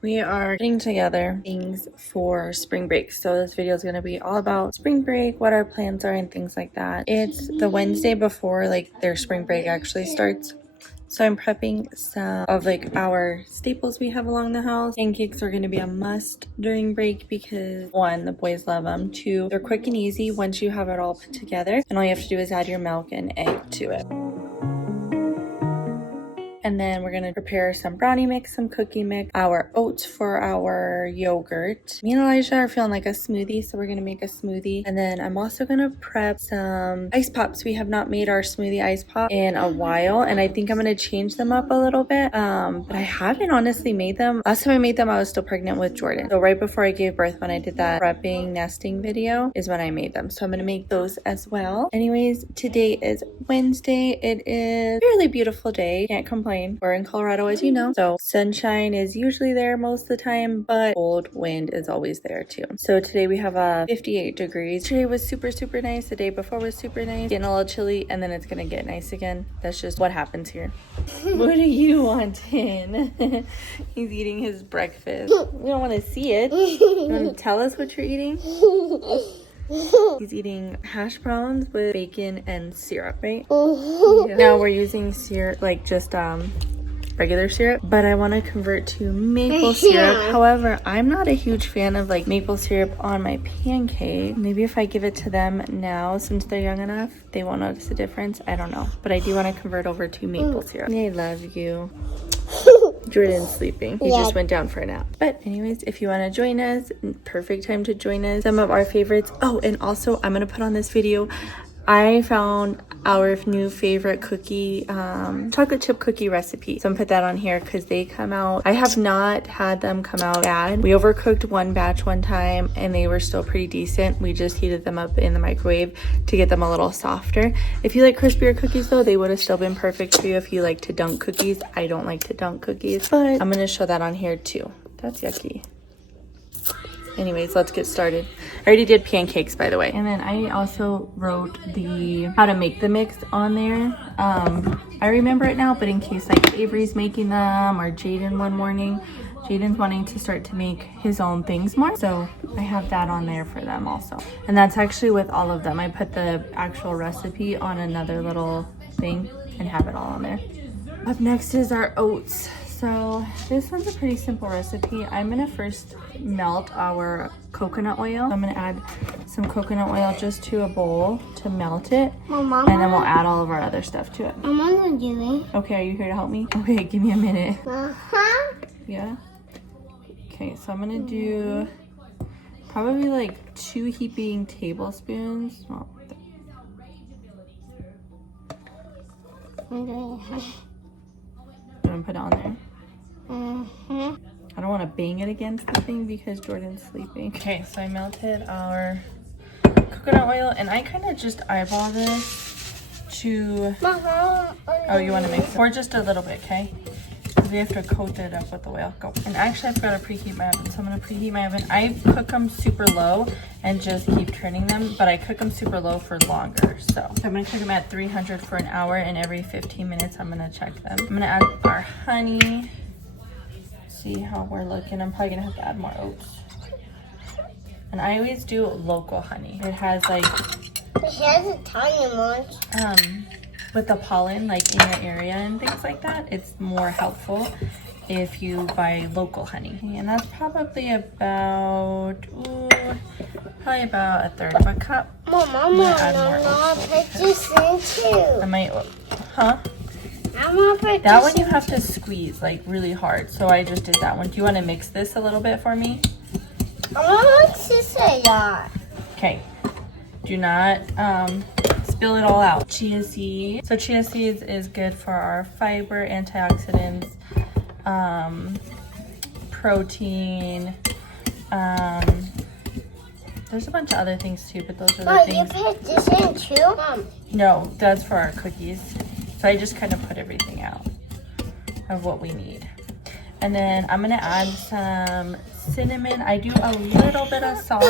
We are putting together things for spring break. So this video is going to be all about spring break, what our plans are and things like that. It's the Wednesday before like their spring break actually starts. So I'm prepping some of like our staples we have along the house. Pancakes are going to be a must during break because 1, the boys love them. 2, they're quick and easy once you have it all put together. And all you have to do is add your milk and egg to it. And then we're going to prepare some brownie mix, some cookie mix, our oats for our yogurt. Me and Elijah are feeling like a smoothie, so we're going to make a smoothie. And then I'm also going to prep some ice pops. We have not made our smoothie ice pop in a while, and I think I'm going to change them up a little bit. But I haven't honestly made them. Last time I made them, I was still pregnant with Jordan. So right before I gave birth, when I did that prepping nesting video is when I made them. So I'm going to make those as well. Anyways, today is Wednesday. It is a really beautiful day. Can't complain. We're in Colorado, as you know, so sunshine is usually there most of the time, but cold wind is always there too. So today we have 58 degrees. Today was super nice. The day before was super nice. Getting a little chilly, and then it's gonna get nice again. That's just what happens here. What are you wanting? He's eating his breakfast. We don't want to see it. You want to tell us what you're eating? He's eating hash browns with bacon and syrup, right? Yeah. Now we're using syrup, like just regular syrup, but I want to convert to maple syrup. However, I'm not a huge fan of like maple syrup on my pancake. Maybe if I give it to them now, since they're young enough, they won't notice the difference. I don't know, but I do want to convert over to maple syrup. I love you. Jordan's sleeping. He just went down for a nap. But anyways, if you want to join us, perfect time to join us. Some of our favorites. Oh, and also I'm going to put on this video. I found our new favorite cookie, chocolate chip cookie recipe. So I'm put that on here because they come out. I have not had them come out bad. We overcooked one batch one time and they were still pretty decent. We just heated them up in the microwave to get them a little softer. If you like crispier cookies though, they would have still been perfect for you if you like to dunk cookies. I don't like to dunk cookies, but I'm going to show that on here too. That's yucky. Anyways, let's get started. I already did pancakes, by the way. And then I also wrote the how to make the mix on there. I remember it now, but in case like Avery's making them or Jaden one morning, Jaden's wanting to start to make his own things more. So I have that on there for them also. And that's actually with all of them. I put the actual recipe on another little thing and have it all on there. Up next is our oats. So this one's a pretty simple recipe. I'm gonna first melt our coconut oil. I'm gonna add some coconut oil just to a bowl to melt it. And then we'll add all of our other stuff to it. I'm gonna do it. Okay, are you here to help me? Okay, give me a minute. Uh-huh. Yeah? Okay, so I'm gonna do probably like 2 heaping tablespoons. Well, I'm doing it. I'm gonna put it on there. Mm-hmm. I don't want to bang it against the thing because Jordan's sleeping. Okay, so I melted our coconut oil and I kind of just eyeball this to... Oh, you want to mix it? Or just a little bit, okay? Because we have to coat it up with the oil. Go. And actually I forgot to preheat my oven, so I'm going to preheat my oven. I cook them super low and just keep turning them, but I cook them super low for longer. So I'm going to cook them at 300 for an hour, and every 15 minutes I'm going to check them. I'm going to add our honey. See how we're looking. I'm probably gonna have to add more oats. And I always do local honey. It has like It has a tiny one. with the pollen like in your area and things like that, it's more helpful if you buy local honey. And that's probably about probably about a third of a cup. Mom, I'm gonna put this in too. I might, huh? I'm gonna put That this one you have to squeeze like really hard. So I just did that one. Do you want to mix this a little bit for me? I'm gonna mix this a lot. Okay. Do not spill it all out. Chia seeds. So chia seeds is good for our fiber, antioxidants, protein. There's a bunch of other things too, but those are the Mom, things. you put this in too? Mom. No, that's for our cookies. So I just kind of put everything out of what we need. And then I'm gonna add some cinnamon. I do a little bit of salt.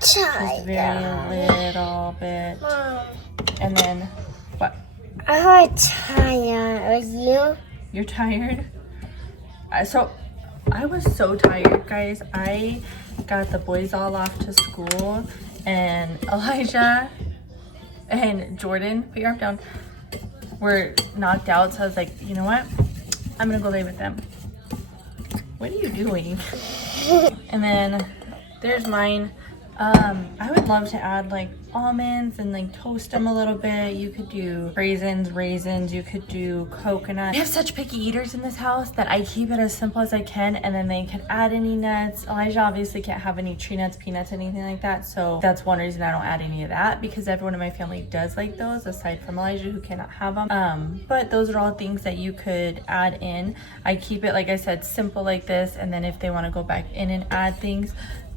Just very little bit. Mom. And then, what? I'm tired. Are you? You're tired? So I was so tired, guys. I got the boys all off to school, and Elijah and Jordan, put your arm down, were knocked out. So I was like, you know what? I'm gonna go lay with them. What are you doing? And then there's mine. I would love to add like almonds and like toast them a little bit. You could do raisins, you could do coconut. I have such picky eaters in this house that I keep it as simple as I can, and then they can add any nuts. Elijah obviously can't have any tree nuts, peanuts, anything like that, so that's one reason I don't add any of that, because everyone in my family does like those aside from Elijah, who cannot have them. But those are all things that you could add in. I keep it, like I said, simple like this, and then if they want to go back in and add things,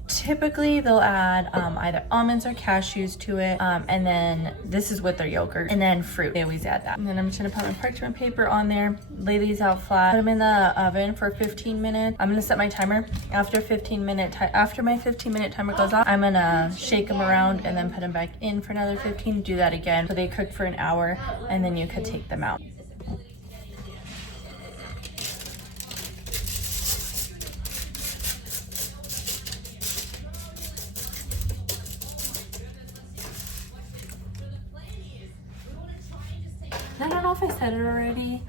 typically they'll add either almonds or cashews to it, and then this is with their yogurt, and then fruit. They always add that. And then I'm just gonna put my parchment paper on there, lay these out flat, put them in the oven for 15 minutes. I'm gonna set my timer. After my 15-minute timer goes off, I'm gonna shake them around and then put them back in for another 15. Do that again, so they cook for an hour, and then you could take them out. I don't know if I said it already.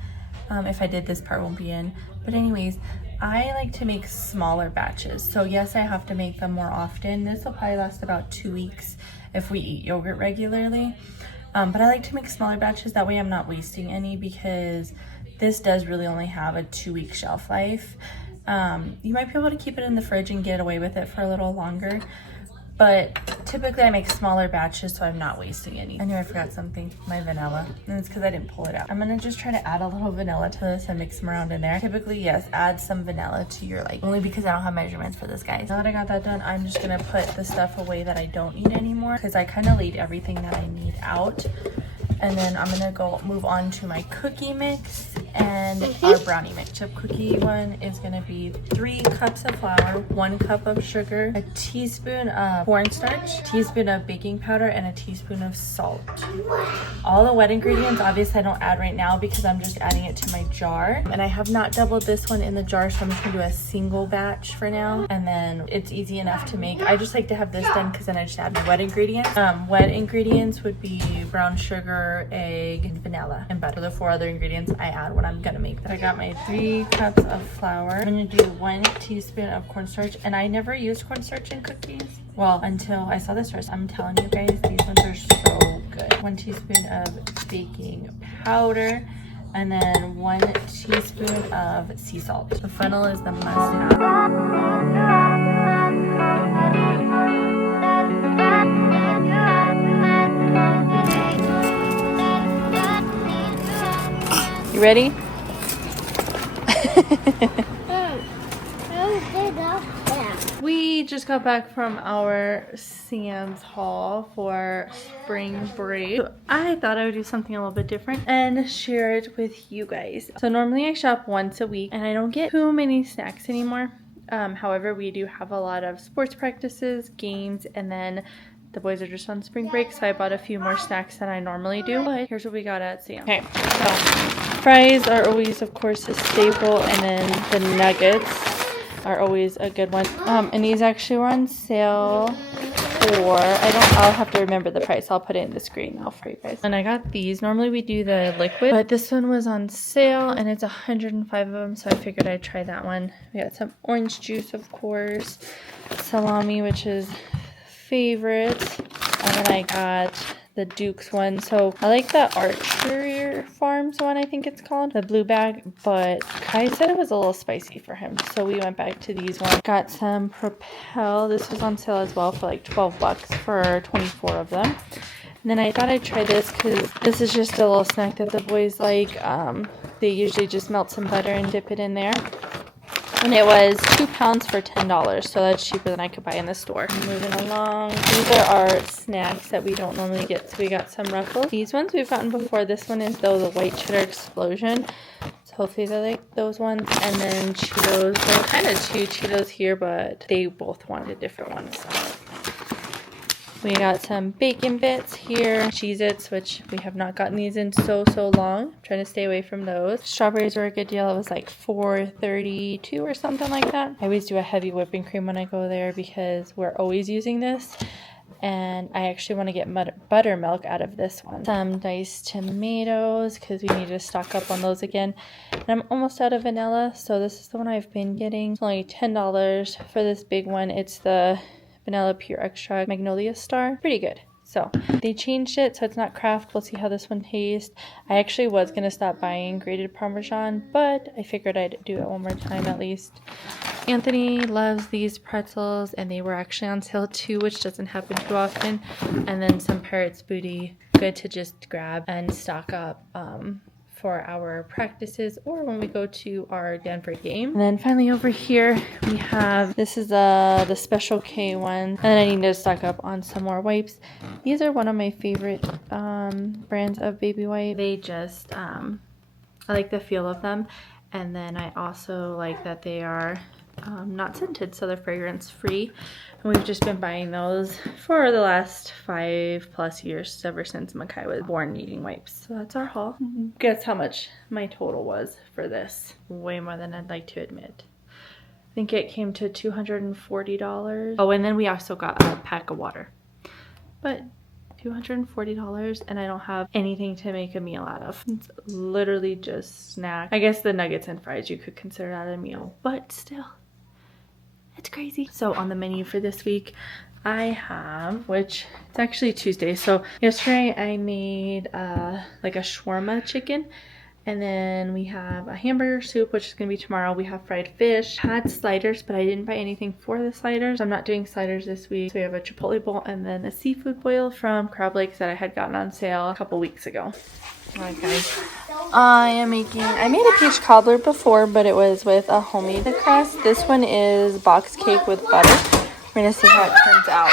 If I did, this part won't be in. But anyways, I like to make smaller batches. So yes, I have to make them more often. This will probably last about 2 weeks if we eat yogurt regularly. But I like to make smaller batches. That way I'm not wasting any, because this does really only have a 2-week shelf life. You might be able to keep it in the fridge and get away with it for a little longer. But typically I make smaller batches so I'm not wasting any. I knew I forgot something, my vanilla, and it's because I didn't pull it out. I'm gonna just try to add a little vanilla to this and mix them around in there. Typically, yes, add some vanilla to your liking, only because I don't have measurements for this, guys. Now that I got that done, I'm just gonna put the stuff away that I don't need anymore, because I kind of laid everything that I need out. And then I'm gonna go move on to my cookie mix and our brownie mix. Chip cookie one is gonna be 3 cups of flour, 1 cup of sugar, a teaspoon of cornstarch, a teaspoon of baking powder, and a teaspoon of salt. All the wet ingredients, obviously I don't add right now because I'm just adding it to my jar. And I have not doubled this one in the jar, so I'm just gonna do a single batch for now. And then it's easy enough to make. I just like to have this done because then I just add my wet ingredients. Wet ingredients would be brown sugar, egg, and vanilla, and butter. The 4 other ingredients I add when I'm gonna make them. I got my 3 cups of flour. I'm gonna do 1 teaspoon of cornstarch, and I never used cornstarch in cookies. Well, until I saw this recipe. I'm telling you guys, these ones are so good. 1 teaspoon of baking powder, and then 1 teaspoon of sea salt. The funnel is the must-have. You ready? We just got back from our Sam's haul for spring break. So I thought I would do something a little bit different and share it with you guys. So normally I shop once a week and I don't get too many snacks anymore. However, we do have a lot of sports practices, games, and then the boys are just on spring break, so I bought a few more snacks than I normally do. But here's what we got at Sam's. Okay, so fries are always, of course, a staple, and then the nuggets are always a good one. And these actually were on sale for, I'll have to remember the price. I'll put it in the screen now for you guys. And I got these. Normally we do the liquid, but this one was on sale and it's 105 of them, so I figured I'd try that one. We got some orange juice, of course, salami, which is favorite, and then I got the Duke's one. So I like the Archer Farms one, I think it's called, the blue bag, but Kai said it was a little spicy for him, so we went back to these ones. Got some Propel. This was on sale as well for like 12 bucks for 24 of them. And then I thought I'd try this because this is just a little snack that the boys like. They usually just melt some butter and dip it in there. And it was 2 pounds for $10, so that's cheaper than I could buy in the store. Moving along, these are our snacks that we don't normally get. So we got some Ruffles. These ones we've gotten before. This one is though the white cheddar explosion. So hopefully they like those ones. And then Cheetos. There were kind of 2 Cheetos here, but they both wanted different ones. So We got some bacon bits here, Cheez-Its, which we have not gotten these in so long. I'm trying to stay away from those. Strawberries were a good deal. It was like $4.32 or something like that. I always do a heavy whipping cream when I go there because we're always using this. And I actually want to get buttermilk out of this one. Some diced tomatoes because we need to stock up on those again. And I'm almost out of vanilla, so this is the one I've been getting. It's only $10 for this big one. It's the Vanilla Pure Extra Magnolia Star. Pretty good. So they changed it so it's not Kraft. We'll see how this one tastes. I actually was going to stop buying grated Parmesan, but I figured I'd do it one more time at least. Anthony loves these pretzels, and they were actually on sale too, which doesn't happen too often. And then some Parrots Booty, good to just grab and stock up for our practices or when we go to our Denver game. And then finally over here we have, this is the Special K one, and then I need to stock up on some more wipes. These are one of my favorite brands of baby wipe. They just I like the feel of them, and then I also like that they are not scented, so they're fragrance free. And we've just been buying those for the last 5+ years, ever since Makai was born, needing wipes. So that's our haul. Guess how much my total was for this? Way more than I'd like to admit. I think it came to $240. Oh, and then we also got a pack of water. But $240, and I don't have anything to make a meal out of. It's literally just snack. I guess the nuggets and fries you could consider that a meal, but still, it's crazy. So on the menu for this week, I have, which it's actually Tuesday, so yesterday I made like a shawarma chicken, and then we have a hamburger soup, which is gonna be tomorrow. We have fried fish, had sliders, but I didn't buy anything for the sliders. I'm not doing sliders this week. So we have a chipotle bowl and then a seafood boil from Crab Lakes that I had gotten on sale a couple weeks ago. Alright guys, I made a peach cobbler before, but it was with a homemade crust. This one is box cake with butter. We're gonna see how it turns out.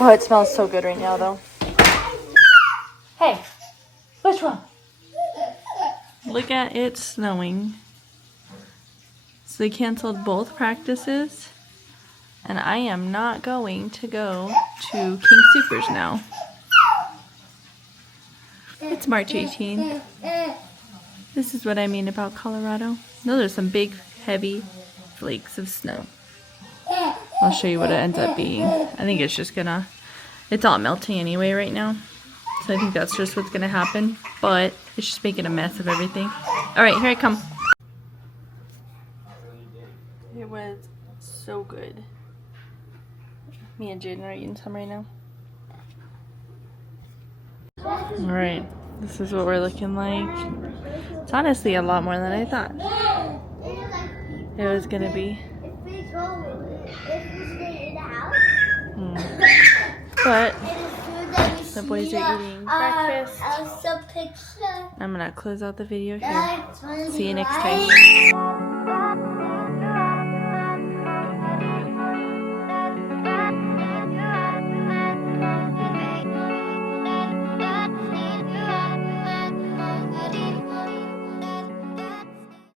Oh, it smells so good right now though. Hey, what's wrong? Look at it snowing. So they canceled both practices, and I am not going to go to King Soopers now. It's March 18th. This is what I mean about Colorado. Those are some big, heavy flakes of snow. I'll show you what it ends up being. I think it's just gonna, it's all melting anyway right now. So I think that's just what's gonna happen. But it's just making a mess of everything. Alright, here I come. It was so good. Me and Jaden are eating some right now. Alright, this is what we're looking like. It's honestly a lot more than I thought it was gonna be. But the boys are eating breakfast. I'm gonna close out the video here. See you next time.